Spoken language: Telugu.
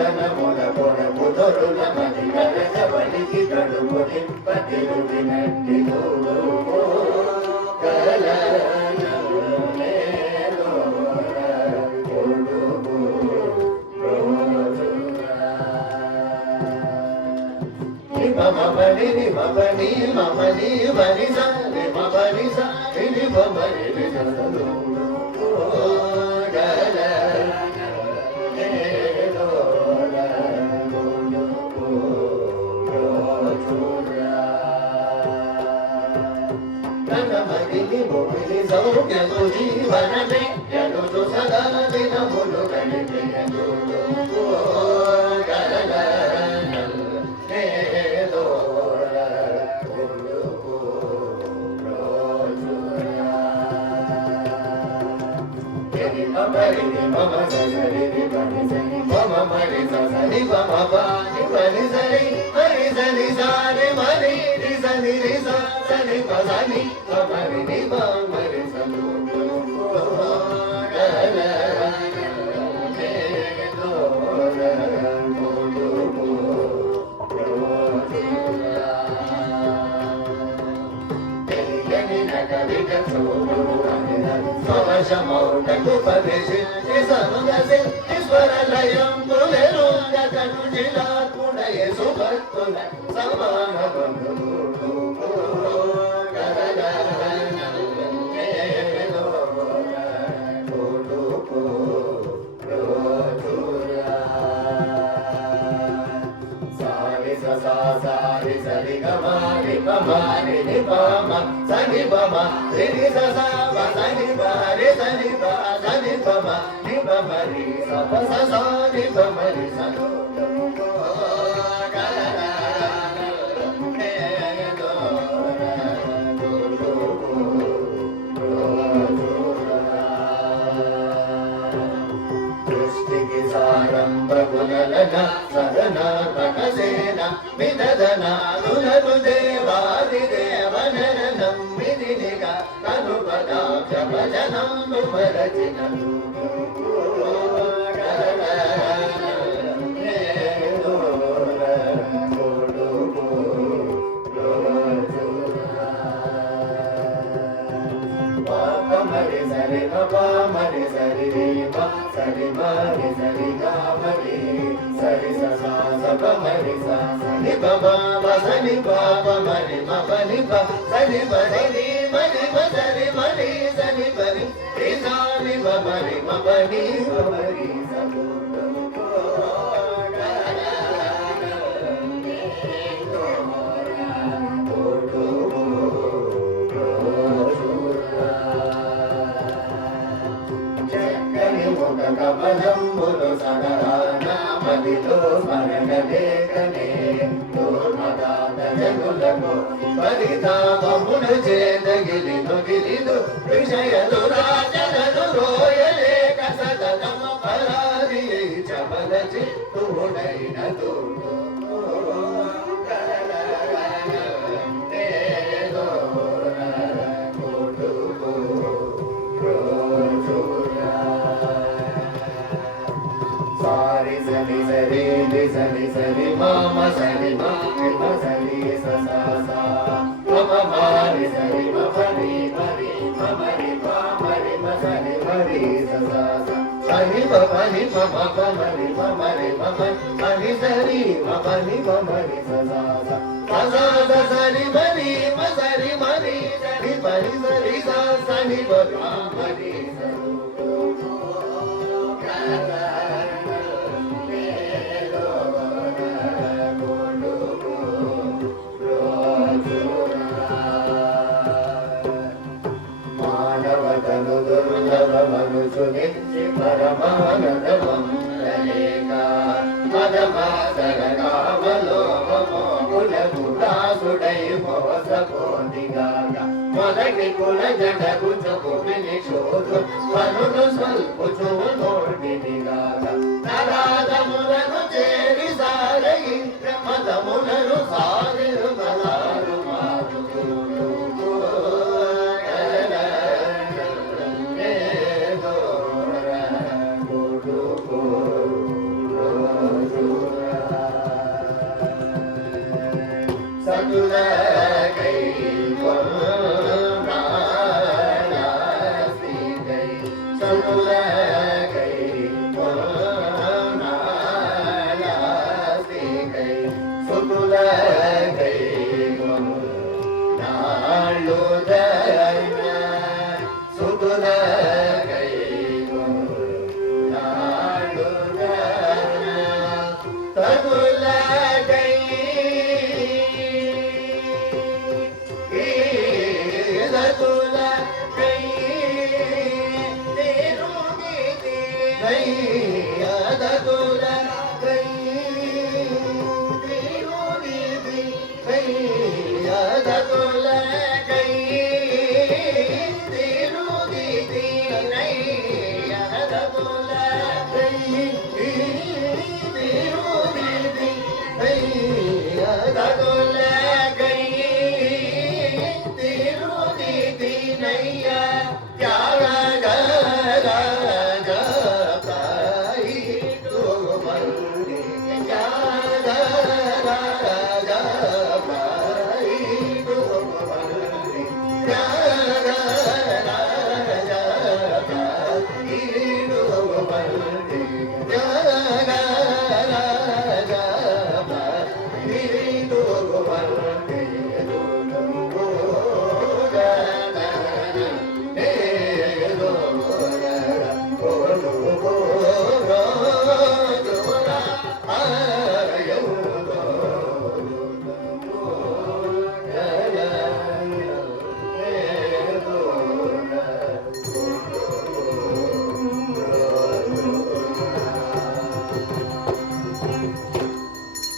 కథనముల పొడపు దొరుల మది కలగవలికి కడుపు నింపతిరు వినట్టిలు మమని మమని మమని వనిస మమనిస ఇది మమని వినలు సౌఖ్యము జీవనమే ఎనుడు సదా దినములు గడిపెను మరి మమ సరి మమ మరి సరి మమ పాని మరి సరి మరి సరి సారి మరి రి సరి రి సరి పదని మరి ని మరి సలు సమౌటకు పదేశి సనుగసి ఈశ్వరలయం పులెను గకను జిలా కుడయ సుభక్తుల సమాన బంధుడు సారి సరి గమారి పమారి ని పమ సని పమ రి స సని పరి సని ప సని పమ ని పమరి సప సని పమరి సను సదన పకసేన విదదన దులరు దేవాది దేవనరనం వినినిగ తను పదాక్ష భజనం మరచినను మరి సరి మరి సరి సరి మరి సరి మరి సరి స మరి సని బాబా సని బాబా మరి మని సని మరి మరి సరి మరి సని మరి సని మరి మని మరి సలు కమలంబులు సదరాన మదిలో స్మరణ లేకనే దుర్మదాన జగులకు పరితాపములు చేదగిలి నొగిలిదు విషయ దురాచరను రోయలేక సదనమ పరారి చమల చిత్తుడైన తోడు సరి సరి మామ సరి మామ సరి ససా మమ మారి సరి మరి మరి మరి మరి సరి మరి ససా సరి మని మమ మరి మరి మరి సరి మని మరి ససా ససా సరి మరి సరి మరి సరి మరి సరి సని మరి మనుషుని పరమానందమం మదమాదర కామలోములకు దాసుడై మోసపోదిగాక మొదటి కుల జడకు చొప్పుని శోధు పనులు స్వల్పుచు నోటినిగాక నరాధములను చేరి సారయి మదములను సారిరు మలారు మారు సతుల కై కొన్నాళాస్తి కై సతుల కై కొన్నాళాస్తి కై సుతుల కై కొన్నాళ్ళు దైన సుతుల కై కొన్నాళ్ళు దైన సతుల కై సతుల కై తిరుగితి